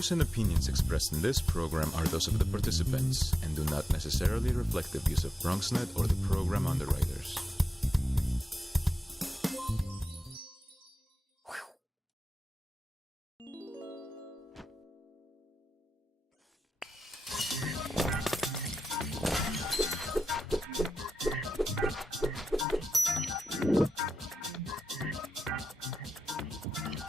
views and opinions expressed in this program are those of the participants and do not necessarily reflect the views of BronxNet or the program underwriters.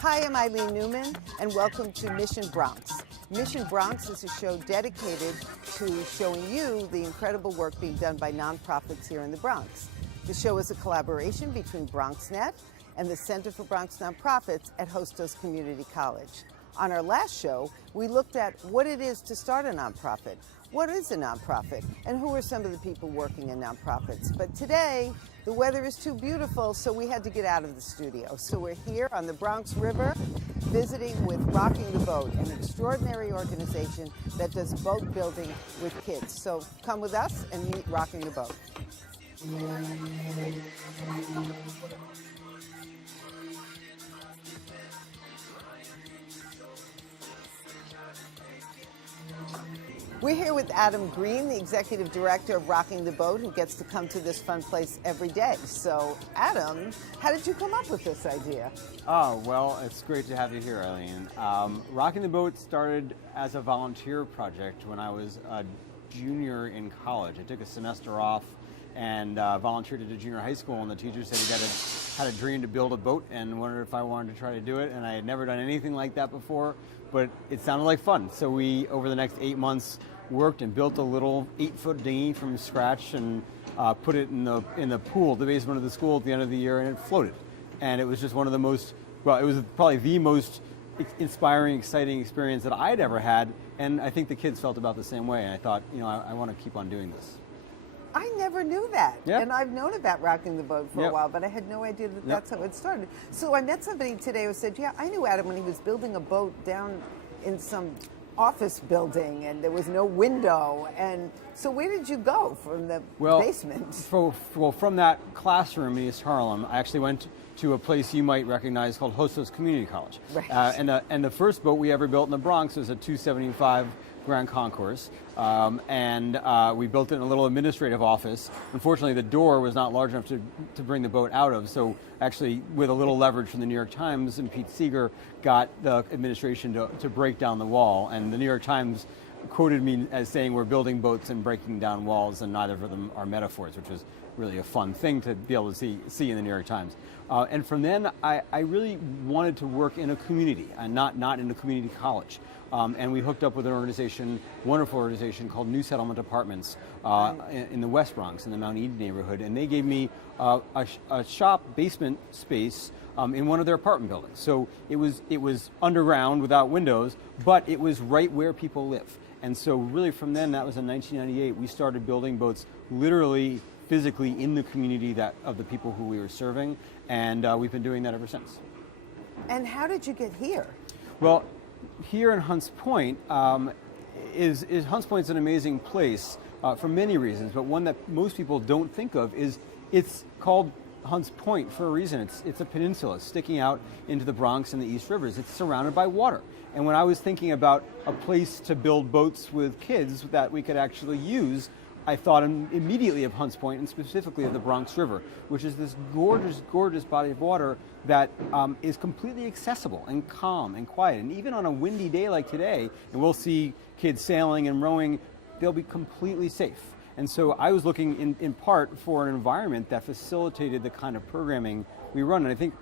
Hi, I'm Eileen Newman, and welcome to Mission Bronx. Mission Bronx is a show dedicated to showing you the incredible work being done by nonprofits here in the Bronx. The show is a collaboration between BronxNet and the Center for Bronx Nonprofits at Hostos Community College. On our last show, we looked at what it is to start a nonprofit. What is a nonprofit, and who are some of the people working in nonprofits? But today, the weather is too beautiful, so we had to get out of the studio. So we're here on the Bronx River, visiting with Rocking the Boat, an extraordinary organization that does boat building with kids. So come with us and meet Rocking the Boat. We're here with Adam Green, the executive director of Rocking the Boat, who gets to come to this fun place every day. So, Adam, how did you come up with this idea? Oh, well, it's great to have you here, Eileen. Rocking the Boat started as a volunteer project when I was a junior in college. I took a semester off and volunteered at a junior high school, and the teacher said he had a dream to build a boat and wondered if I wanted to try to do it, and I had never done anything like that before, but it sounded like fun. So we, over the next 8 months, worked and built a little 8-foot dinghy from scratch and put it in the pool at the basement of the school at the end of the year, and it floated. And it was just one of the most, well, it was probably the most inspiring, exciting experience that I'd ever had, and I think the kids felt about the same way, and I thought, you know, I want to keep on doing this. I never knew that. Yep. And I've known about Rocking the Boat for Yep. a while, but I had no idea that Yep. that's how it started. So I met somebody today who said, yeah, I knew Adam when he was building a boat down in some office building and there was no window. And so where did you go from the basement? From that classroom in East Harlem, I actually went to a place you might recognize called Hostos Community College. Right. And the first boat we ever built in the Bronx was a 275 Grand Concourse, and we built it in a little administrative office. Unfortunately, the door was not large enough to bring the boat out of, so actually, with a little leverage from the New York Times, and Pete Seeger got the administration to break down the wall, and the New York Times quoted me as saying we're building boats and breaking down walls, and neither of them are metaphors, which was really a fun thing to be able to see in the New York Times. And from then, I really wanted to work in a community, and not in a community college. And we hooked up with an organization, wonderful organization called New Settlement Apartments in the West Bronx, in the Mount Eden neighborhood. And they gave me a shop basement space in one of their apartment buildings. So it was underground without windows, but it was right where people live. And so really from then, that was in 1998, we started building boats literally, physically in the community of the people who we were serving. And we've been doing that ever since. And how did you get here? Well, here in Hunts Point, Hunts Point's an amazing place for many reasons, but one that most people don't think of is it's called Hunts Point for a reason. It's a peninsula sticking out into the Bronx and the East Rivers. It's surrounded by water. And when I was thinking about a place to build boats with kids that we could actually use, I thought immediately of Hunts Point and specifically of the Bronx River, which is this gorgeous, gorgeous body of water that is completely accessible and calm and quiet. And even on a windy day like today, and we'll see kids sailing and rowing, they'll be completely safe. And so I was looking in part for an environment that facilitated the kind of programming we run. And I think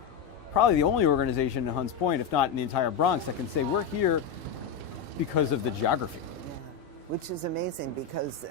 probably the only organization in Hunts Point, if not in the entire Bronx, that can say we're here because of the geography. Which is amazing because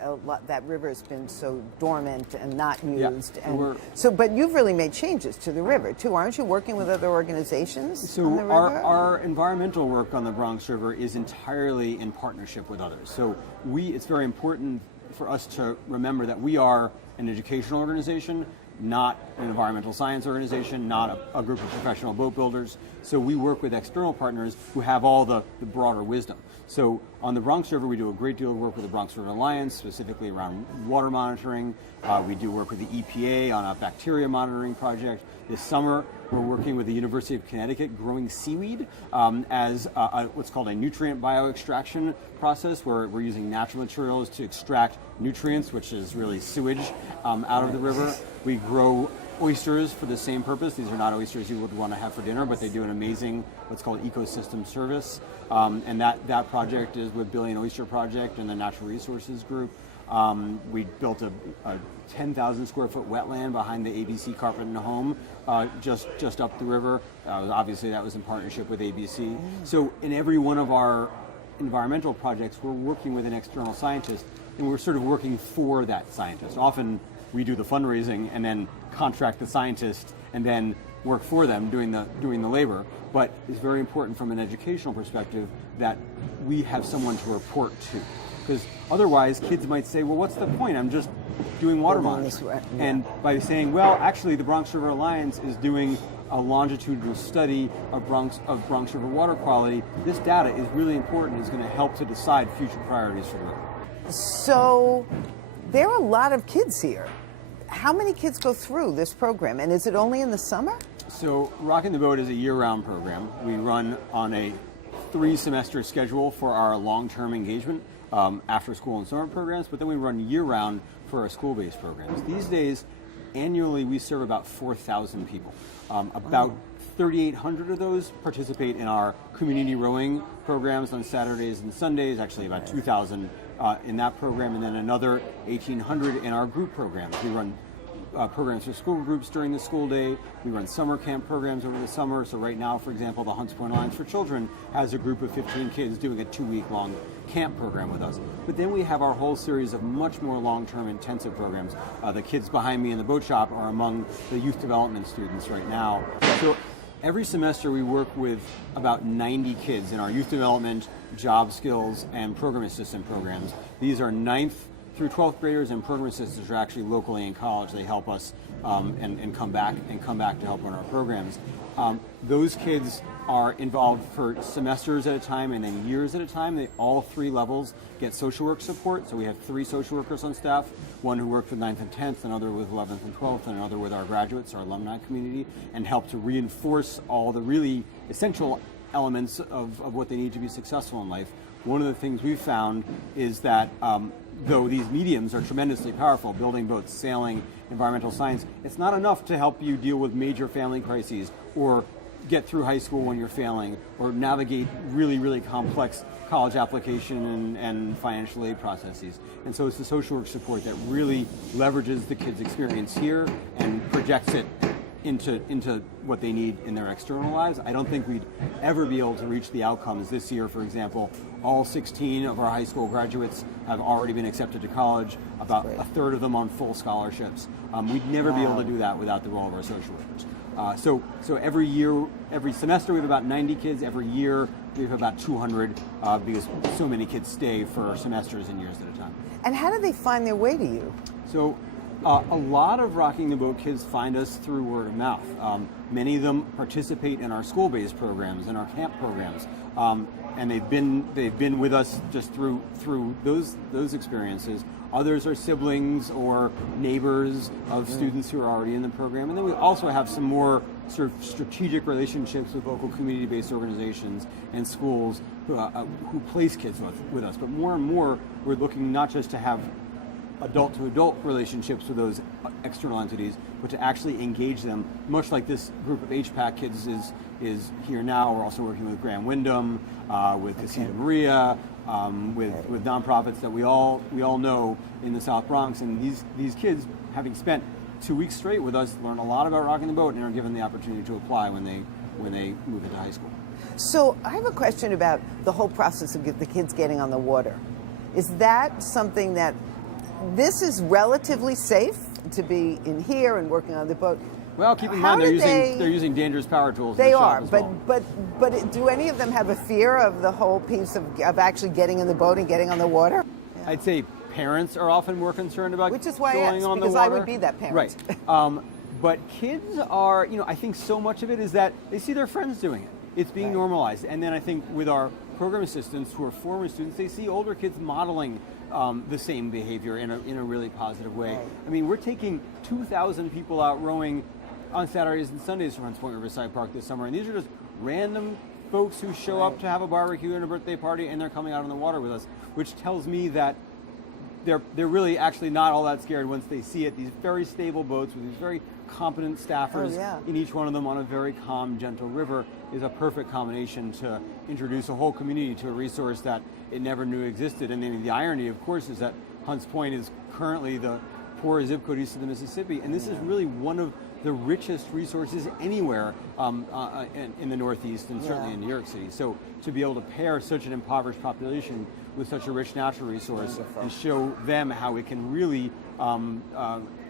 that river has been so dormant and not used. Yeah, and but you've really made changes to the river too, aren't you? Working with other organizations on the river? Our environmental work on the Bronx River is entirely in partnership with others. So it's very important for us to remember that we are an educational organization, not an environmental science organization, not a group of professional boat builders. So we work with external partners who have all the broader wisdom. So on the Bronx River, we do a great deal of work with the Bronx River Alliance, specifically around water monitoring. We do work with the EPA on a bacteria monitoring project. This summer, we're working with the University of Connecticut growing seaweed as what's called a nutrient bioextraction process, where we're using natural materials to extract nutrients, which is really sewage, out of the river. We grow oysters for the same purpose. These are not oysters you would want to have for dinner, but they do an amazing, what's called ecosystem service. And that project is with Billion Oyster Project and the Natural Resources Group. We built a 10,000 square foot wetland behind the ABC Carpet and Home, just up the river. Obviously that was in partnership with ABC. So in every one of our environmental projects, we're working with an external scientist, and we're sort of working for that scientist. Often we do the fundraising and then contract the scientist and then work for them doing the labor. But it's very important from an educational perspective that we have someone to report to. Because otherwise kids might say, well, what's the point? I'm just doing water monitoring. Yeah. And by saying, well, actually the Bronx River Alliance is doing a longitudinal study of Bronx River water quality, this data is really important. It's going to help to decide future priorities for the river. So there are a lot of kids here. How many kids go through this program, and is it only in the summer? So Rocking the Boat is a year-round program. We run on a 3-semester schedule for our long-term engagement, after school and summer programs, but then we run year-round for our school-based programs. These days, annually, we serve about 4,000 people. About 3,800 of those participate in our community rowing programs on Saturdays and Sundays, actually about 2,000 in that program, and then another 1,800 in our group programs. We run programs for school groups during the school day. We run summer camp programs over the summer. So right now, for example, the Hunts Point Alliance for Children has a group of 15 kids doing a 2-week-long camp program with us. But then we have our whole series of much more long-term intensive programs. The kids behind me in the boat shop are among the youth development students right now. So every semester we work with about 90 kids in our youth development, job skills, and program assistant programs. These are 9th through 12th graders, and program assistants are actually locally in college. They help us and come back to help run our programs. Those kids are involved for semesters at a time and then years at a time. All 3 levels get social work support. So we have 3 social workers on staff, one who worked with 9th and 10th, another with 11th and 12th, and another with our graduates, our alumni community, and help to reinforce all the really essential elements of what they need to be successful in life. One of the things we've found is that though these mediums are tremendously powerful, building boats, sailing, environmental science, it's not enough to help you deal with major family crises or get through high school when you're failing or navigate really, really complex college application and financial aid processes. And so it's the social work support that really leverages the kids' experience here and projects it into what they need in their external lives. I don't think we'd ever be able to reach the outcomes this year. For example, all 16 of our high school graduates have already been accepted to college, about a third of them on full scholarships. We'd never be able to do that without the role of our social workers. So every semester we have about 90 kids. Every year we have about 200 because so many kids stay for semesters and years at a time. And how do they find their way to you? So a lot of Rocking the Boat kids find us through word of mouth. Many of them participate in our school-based programs and our camp programs, and they've been with us just through those experiences. Others are siblings or neighbors of students who are already in the program, and then we also have some more sort of strategic relationships with local community-based organizations and schools who place kids with us. But more and more, we're looking not just to have adult-to-adult relationships with those external entities, but to actually engage them, much like this group of HPAC kids is here now. We're also working with Graham Wyndham, with Casita Maria, with nonprofits that we all know in the South Bronx. And these kids, having spent 2 weeks straight with us, learn a lot about Rocking the Boat and are given the opportunity to apply when they move into high school. So I have a question about the whole process of the kids getting on the water. Is that something that this is relatively safe to be in here and working on the boat? Well, keep in mind they're using dangerous power tools. They are, but do any of them have a fear of the whole piece of actually getting in the boat and getting on the water? Yeah. I'd say parents are often more concerned about which is why going on the water. Because I would be that parent. Right. But kids are, I think so much of it is that they see their friends doing it. It's being normalized. And then I think with our program assistants who are former students, they see older kids modeling the same behavior in a really positive way. Right. I mean, we're taking 2,000 people out rowing on Saturdays and Sundays from Hunts Point Riverside Park this summer, and these are just random folks who show up to have a barbecue and a birthday party, and they're coming out on the water with us, which tells me that they're really actually not all that scared once they see it. These very stable boats with these very competent staffers in each one of them on a very calm, gentle river is a perfect combination to introduce a whole community to a resource that it never knew existed. And then the irony, of course, is that Hunts Point is currently the poorest zip code east of the Mississippi, and this is really one of the richest resources anywhere in the Northeast and certainly in New York City. So to be able to pair such an impoverished population with such a rich natural resource and show them how it can really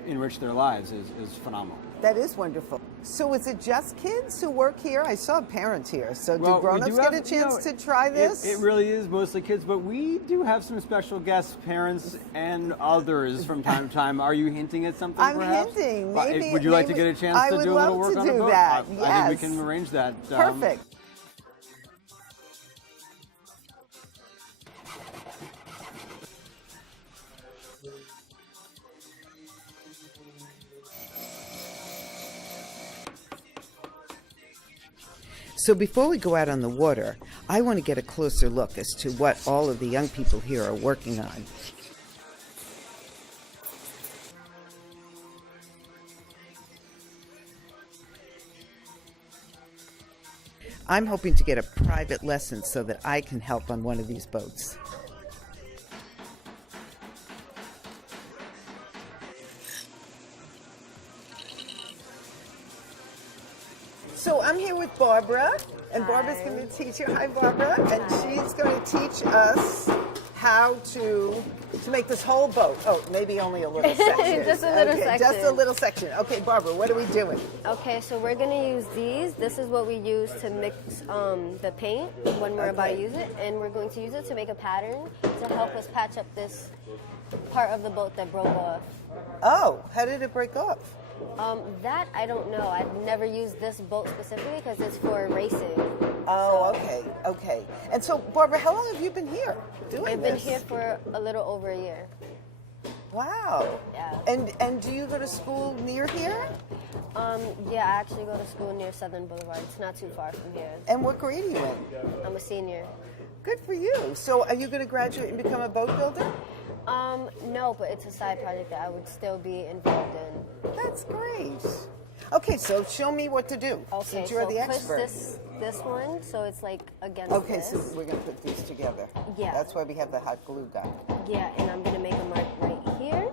enrich their lives is phenomenal. That is wonderful. So is it just kids who work here? I saw parents here. So do grown-ups get a chance to try this? It really is mostly kids, but we do have some special guests, parents and others from time to time. Are you hinting at something, perhaps? I'm hinting. Maybe, would you like to get a chance to do a little work on a boat? I would love to do that, yes. I think we can arrange that. Perfect. So before we go out on the water, I want to get a closer look as to what all of the young people here are working on. I'm hoping to get a private lesson so that I can help on one of these boats. So I'm here with Barbara, and Barbara's going to teach you. Hi, Barbara. And she's going to teach us how to make this whole boat. Oh, maybe only a little section. Just a little section. Just a little section. Okay, Barbara, what are we doing? Okay, so we're going to use these. This is what we use to mix the paint when we're about to use it. And we're going to use it to make a pattern to help us patch up this part of the boat that broke off. Oh, how did it break off? That I don't know. I've never used this boat specifically because it's for racing. Oh, okay. And so, Barbara, how long have you been here doing this? I've been here for a little over a year. Wow. Yeah. And do you go to school near here? Yeah, I actually go to school near Southern Boulevard. It's not too far from here. And what grade are you in? I'm a senior. Good for you. So are you going to graduate and become a boat builder? No, but it's a side project that I would still be involved in. That's great. Okay, so show me what to do, since you're the expert. Push this one, so it's like against Okay, this. so we're going to put these together. Yeah. That's why we have the hot glue gun. Yeah, and I'm going to make a mark right here.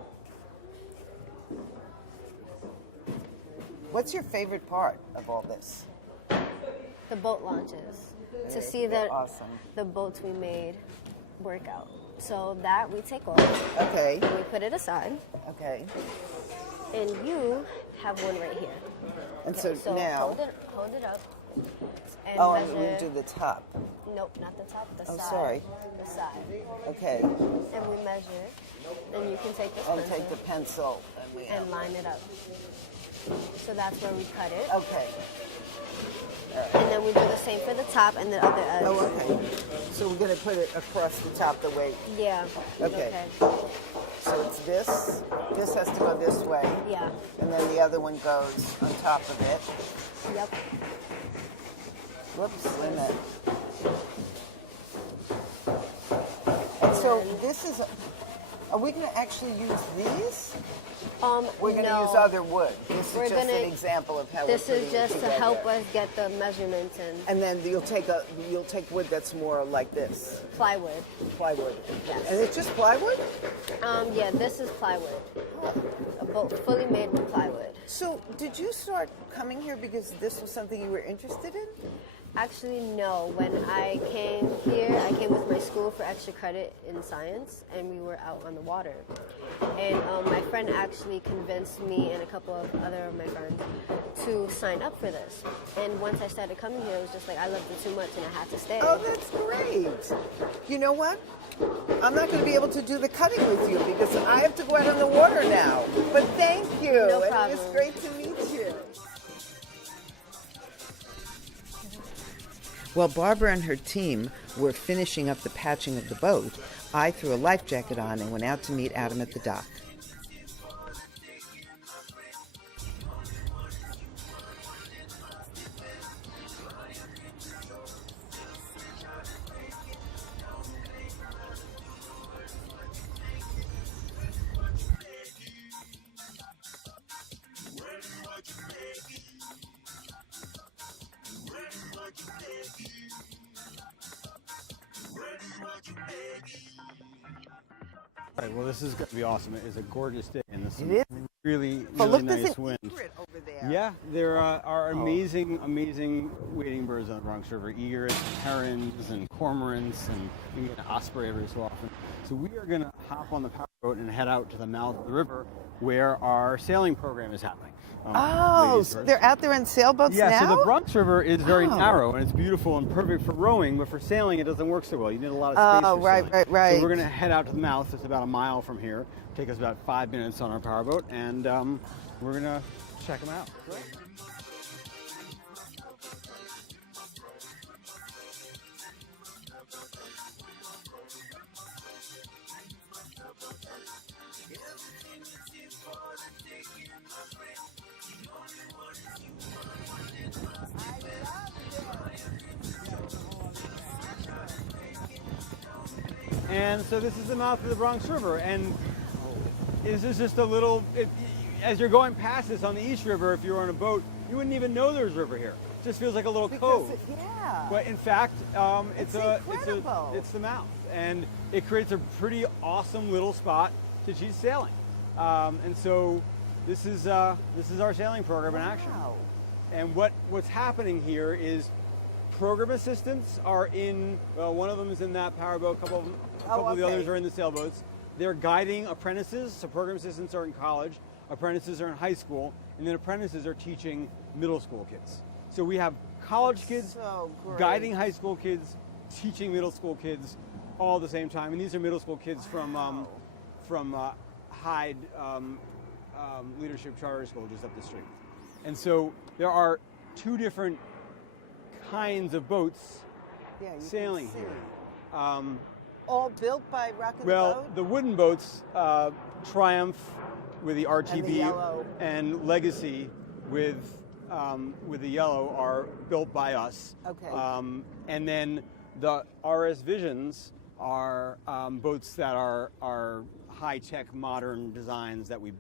What's your favorite part of all this? The boat launches. To see that awesome. The boats we made work out. So that we take off. Okay. And we put it aside. Okay. And you have one right here. And okay, so now... Hold it up. And and measure. we'll do the top. Nope, not the top, the side. Oh, sorry. The side. Okay. And we measure. And you can take this And pencil take the pencil. and line it up. So that's where we cut it. Okay. And then we do the same for the top and the other edge. Oh, okay. So we're going to put it across the top the way. Yeah. Okay. So it's this. This has to go this way. Yeah. And then the other one goes on top of it. Yep. Whoops, wait a minute. And so this is, are we going to actually use these? We're going to use other wood. This is just an example of how this we're is just to help us get the measurements in. And then you'll take wood that's more like this. Plywood. Plywood. Yes. And it's just plywood? Yeah, this is plywood. A boat fully made with plywood. So did you start coming here because this was something you were interested in? Actually, no. When I came here, I came with my school for extra credit in science, and we were out on the water. And my friend actually convinced me and a couple of other of my friends to sign up for this. And once I started coming here, it was just like I loved it too much, and I had to stay. Oh, that's great. You know what? I'm not going to be able to do the cutting with you because I have to go out on the water now. But thank you. No problem. And it was great to meet you. While Barbara and her team were finishing up the patching of the boat, I threw a life jacket on and went out to meet Adam at the dock. All right, well, this is going to be awesome. It is a gorgeous day, and this It is. really, But really look, there's nice an wind. egret over there. Yeah, there are amazing wading birds on the Bronx River. Egrets, herons, and cormorants, and you can get an osprey every so often. So we are going to hop on the powerboat and head out to the mouth of the river where our sailing program is happening. Oh, ladies so first. they're out there on sailboats Yeah, now? so the Bronx River is very Oh. narrow, and it's beautiful and perfect for rowing, but for sailing it doesn't work so well. You need a lot of space Oh, for right, sailing. right. So we're going to head out to the mouth. It's about a mile from here. Take us about 5 minutes on our powerboat, and we're going to check them out. And so this is the mouth of the Bronx River, and this is just a little, as you're going past this on the East River, if you were on a boat, you wouldn't even know there's river here. It just feels like a little cove. Yeah. But in fact, it's incredible. it's the mouth, and it creates a pretty awesome little spot to teach sailing. And so this is our sailing program in action. Wow. And what's happening here is program assistants are in, well, one of them is in that powerboat, a couple of the okay. others are in the sailboats. They're guiding apprentices, so program assistants are in college, apprentices are in high school, and then apprentices are teaching middle school kids. So we have college kids So great. guiding high school kids, teaching middle school kids all at the same time. And these are middle school kids from Hyde Leadership Charter School just up the street. And so there are two different kinds of boats Yeah, you can sailing see. here. All built by Rock and Well, Boat? the wooden boats, Triumph with the RTB yellow. and Legacy with the yellow are built by us. Okay. And then the RS Visions are boats that are high-tech, modern designs that we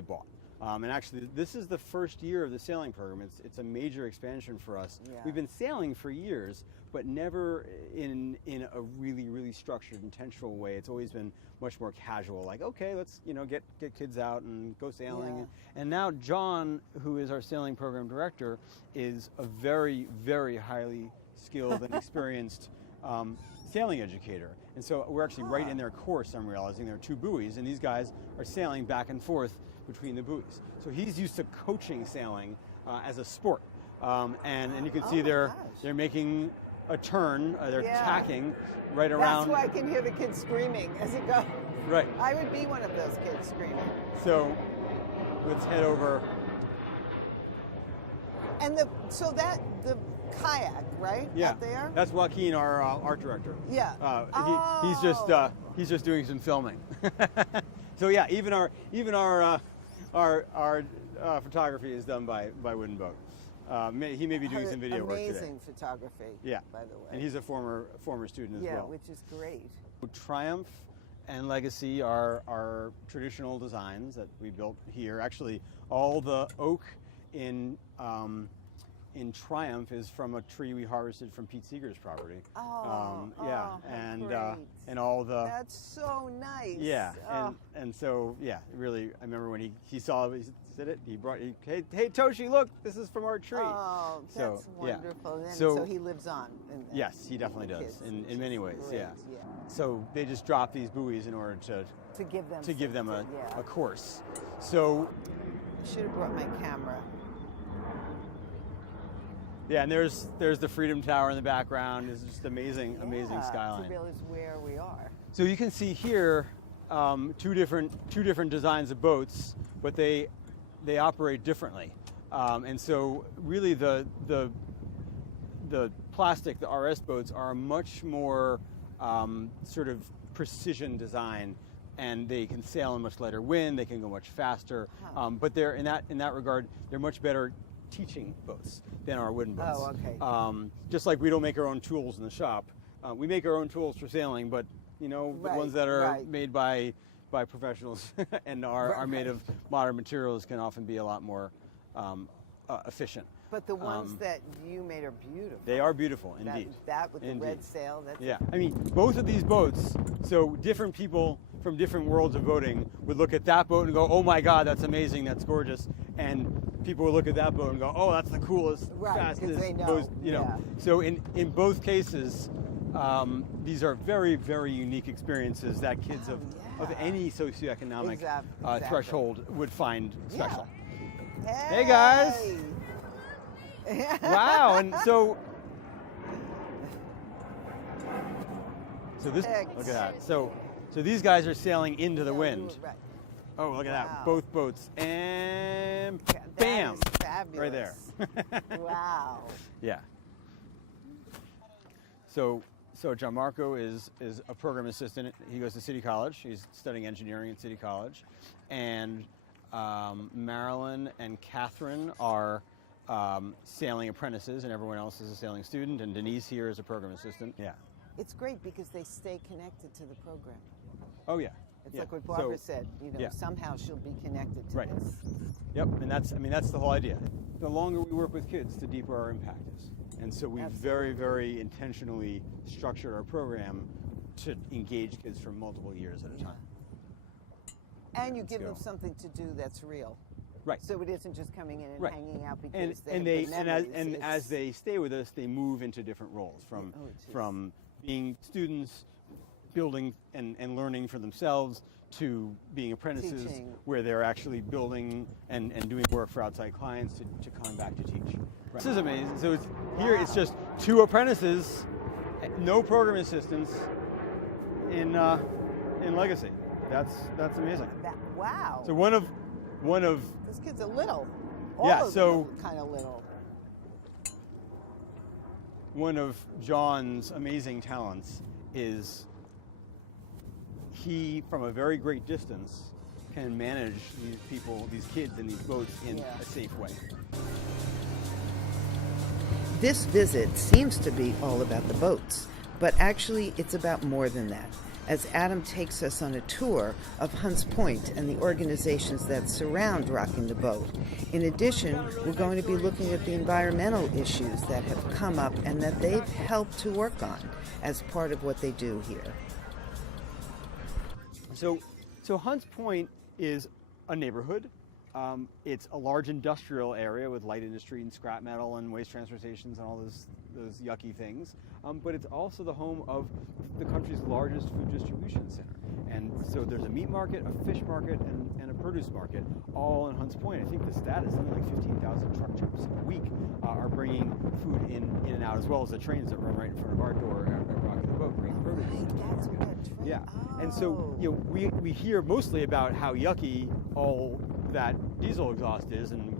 bought. And actually, this is the first year of the sailing program. It's a major expansion for us. Yeah. We've been sailing for years, but never in a really structured, intentional way. It's always been much more casual. Like, okay, let's get kids out and go sailing. Yeah. And now John, who is our sailing program director, is a very highly skilled and experienced sailing educator. And so we're actually right in their course. I'm realizing there are two buoys, and these guys are sailing back and forth between the buoys. So he's used to coaching sailing as a sport. And you can see they're making a turn, they're tacking right around. That's why I can hear the kids screaming as it goes. Right. I would be one of those kids screaming. So let's head over. And the kayak, right? Yeah, Out there? that's Joaquin, our art director. Yeah. He's just doing some filming. So yeah, even our photography is done by Wooden Boat. He may be doing some video work today. Amazing photography, Yeah, by the way. and he's a former student as well. Yeah, which is great. Triumph and Legacy are traditional designs that we built here. Actually, all the oak in Triumph is from a tree we harvested from Pete Seeger's property. And all the That's so nice. yeah, Oh. and so yeah, really, I remember when he saw it, he said it. Hey Toshi, look, this is from our tree. Oh, So, that's yeah. wonderful. And So- so he lives on. Yes, he definitely the does kids, in which many is ways. great, Yeah. So they just drop these buoys in order to give them a course. So I should have brought my camera. yeah, and there's the Freedom Tower in the background. It's just amazing skyline. To realize where we are. So you can see here two different designs of boats, but they operate differently. And so really the the plastic, the RS boats are much more sort of precision design, and they can sail in much lighter wind. They can go much faster. But they're in that regard, they're much better teaching boats than our wooden boats. Oh, okay. Just like we don't make our own tools in the shop. We make our own tools for sailing, but the ones that are made by professionals and are made of modern materials can often be a lot more efficient. But the ones that you made are beautiful. They are beautiful, indeed. That with the red sail. That's yeah, I mean, both of these boats, so different people from different worlds of boating would look at that boat and go, oh my God, that's amazing, that's gorgeous. And people would look at that boat and go, oh, that's the coolest, fastest they know. boat, So in both cases, these are very, very unique experiences that kids of any socioeconomic threshold would find special. Hey guys! Wow, and so this, look at that. So these guys are sailing into the wind. Oh, look at that. Both boats. And bam! Right there. Wow. Yeah. So Gianmarco is a program assistant. He goes to City College. He's studying engineering at City College. And Marilyn and Catherine are sailing apprentices, and everyone else is a sailing student. And Denise here is a program assistant. Yeah. It's great because they stay connected to the program. Oh, yeah. It's like what Barbara said, somehow she'll be connected to this. Yep, and that's the whole idea. The longer we work with kids, the deeper our impact is. And so we've very, very intentionally structured our program to engage kids for multiple years at a time. And you give them something to do that's real. Right. So it isn't just coming in and hanging out because as they stay with us, they move into different roles from being students, building and learning for themselves, to being apprentices, where they're actually building and doing work for outside clients to come back to teach. Right. This is amazing. So here it's just 2 apprentices, no program assistants in Legacy. That's amazing. Wow. So one of this kid's a little. Kind of little. One of John's amazing talents is he, from a very great distance, can manage these kids in these boats in a safe way. This visit seems to be all about the boats, but actually it's about more than that, as Adam takes us on a tour of Hunts Point and the organizations that surround Rocking the Boat. In addition, we're going to be looking at the environmental issues that have come up and that they've helped to work on as part of what they do here. So Hunts Point is a neighborhood. It's a large industrial area with light industry and scrap metal and waste transfer stations and all those yucky things. But it's also the home of the country's largest food distribution center. And so there's a meat market, a fish market, and a produce market, all in Hunts Point. I think the stat is something like 15,000 truck trips a week are bringing food in and out, as well as the trains that run right in front of our door at Rocking the Boat bringing produce. Yeah, and so we hear mostly about how yucky all that diesel exhaust is, and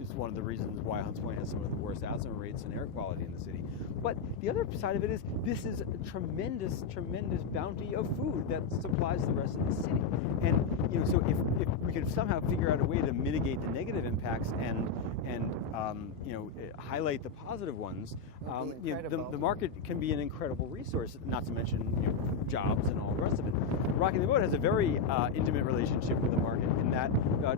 it's one of the reasons why Hunts Point has some of the worst asthma rates and air quality in the city. But the other side of it is this is a tremendous, tremendous bounty of food that supplies the rest of the city. And so if we could somehow figure out a way to mitigate the negative impacts and highlight the positive ones, the market can be an incredible resource. Not to mention jobs and all the rest of it. Rocking the Boat has a very intimate relationship with the market in that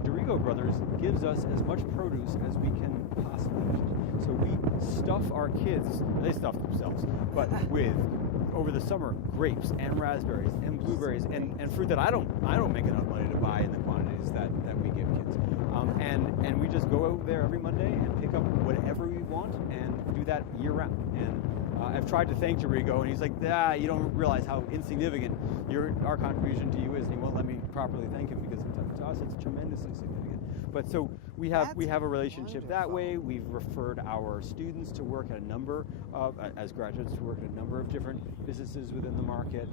Dorigo Brothers gives us as much produce as we can possibly eat. So we stuff our kids, they stuff themselves, but with, over the summer, grapes and raspberries and blueberries and fruit that I don't make enough money to buy in the quantities that we give kids. And we just go out there every Monday and pick up whatever we want and do that year round. And I've tried to thank Dorigo, and he's like, you don't realize how insignificant our contribution to you is, and he won't let me properly thank him because to us it's tremendously significant. But so we have a relationship that way. We've referred our students to work at a number of, as graduates, to work at a number of different businesses within the market.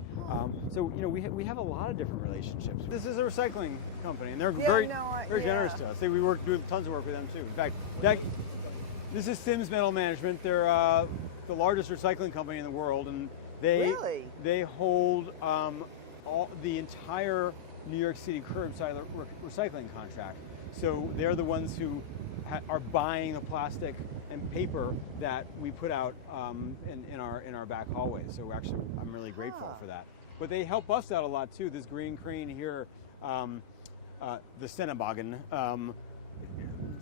So we have a lot of different relationships. This is a recycling company, and they're very generous to us. We do tons of work with them too. In fact, this is Sims Metal Management. They're the largest recycling company in the world, and Really? they hold the entire New York City curbside recycling contract. So they're the ones who are buying the plastic and paper that we put out in our back hallway. So actually, I'm really grateful for that. But they help us out a lot too. This green crane here, the Stennebagen,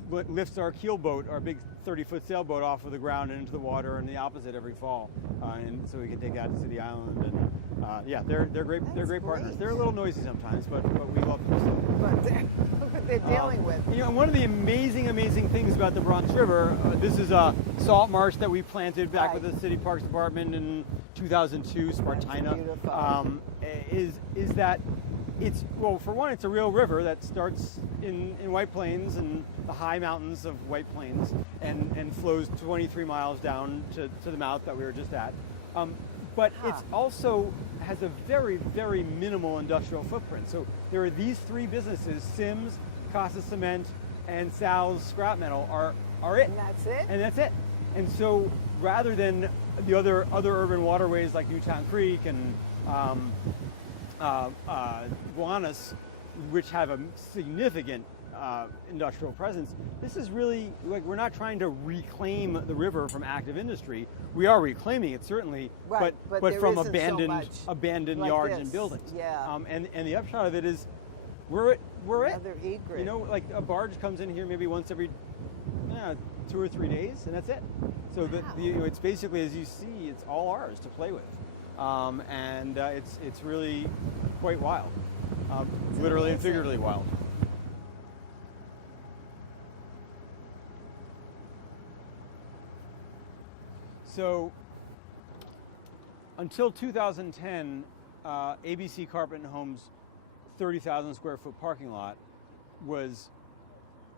lifts our keel boat, our big 30-foot sailboat, off of the ground and into the water, and the opposite every fall, and so we can take it out to City Island. And yeah, they're great. They're great partners. They're a little noisy sometimes, but we love them. But they're dealing with. You know, one of the amazing things about the Bronx River, this is a salt marsh that we planted back with the City Parks Department in 2002, Spartina. Is that it's, well, for one, it's a real river that starts in White Plains and the high mountains of White Plains and flows 23 miles down to the mouth that we were just at. But it's also has a very minimal industrial footprint. So there are these three businesses: Sims, Casa Cement, and Sal's Scrap Metal are it. And that's it? And that's it. And so rather than the other urban waterways like Newtown Creek and Gowanus, which have a significant industrial presence, this is really, like, we're not trying to reclaim the river from active industry. We are reclaiming it, certainly, Right, but from there isn't so much abandoned like yards this. and buildings. Yeah. And the upshot of it is we're Another egret. You know, like a barge comes in here maybe once every 2 or 3 days, and that's it. So it's basically, as you see, it's all ours to play with. And it's really quite wild, literally and figuratively wild. So until 2010, ABC Carpet and Home's 30,000 square foot parking lot was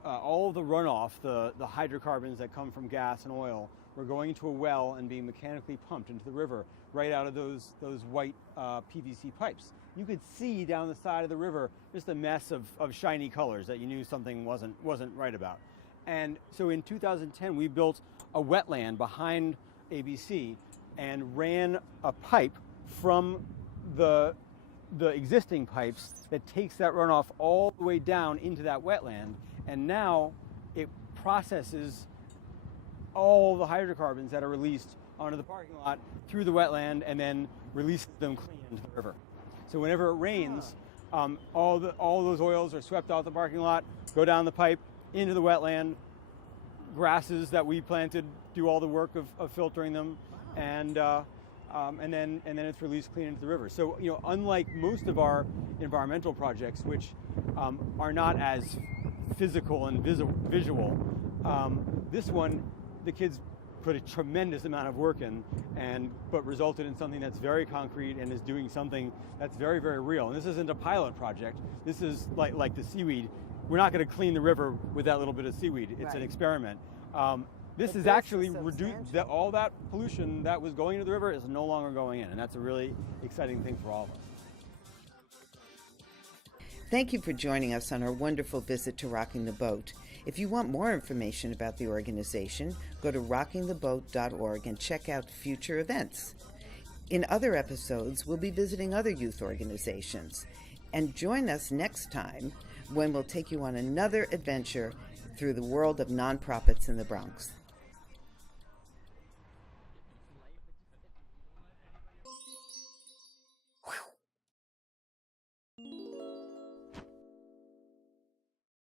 all of the runoff, the hydrocarbons that come from gas and oil, were going into a well and being mechanically pumped into the river right out of those white PVC pipes. You could see down the side of the river just a mess of shiny colors that you knew something wasn't right about. And so in 2010, we built a wetland behind ABC and ran a pipe from the existing pipes that takes that runoff all the way down into that wetland, and now it processes all the hydrocarbons that are released onto the parking lot through the wetland and then releases them clean into the river. So whenever it rains, all those oils are swept out the parking lot, go down the pipe into the wetland. Grasses that we planted do all the work of filtering them, and then it's released clean into the river. So, you know, unlike most of our environmental projects, which are not as physical and visual, this one, the kids put a tremendous amount of work in, but resulted in something that's very concrete and is doing something that's very real. And this isn't a pilot project. This is like the seaweed. We're not going to clean the river with that little bit of seaweed. It's an experiment. This is actually reduced. All that pollution that was going into the river is no longer going in, and that's a really exciting thing for all of us. Thank you for joining us on our wonderful visit to Rocking the Boat. If you want more information about the organization, go to rockingtheboat.org and check out future events. In other episodes, we'll be visiting other youth organizations. And join us next time when we'll take you on another adventure through the world of nonprofits in the Bronx.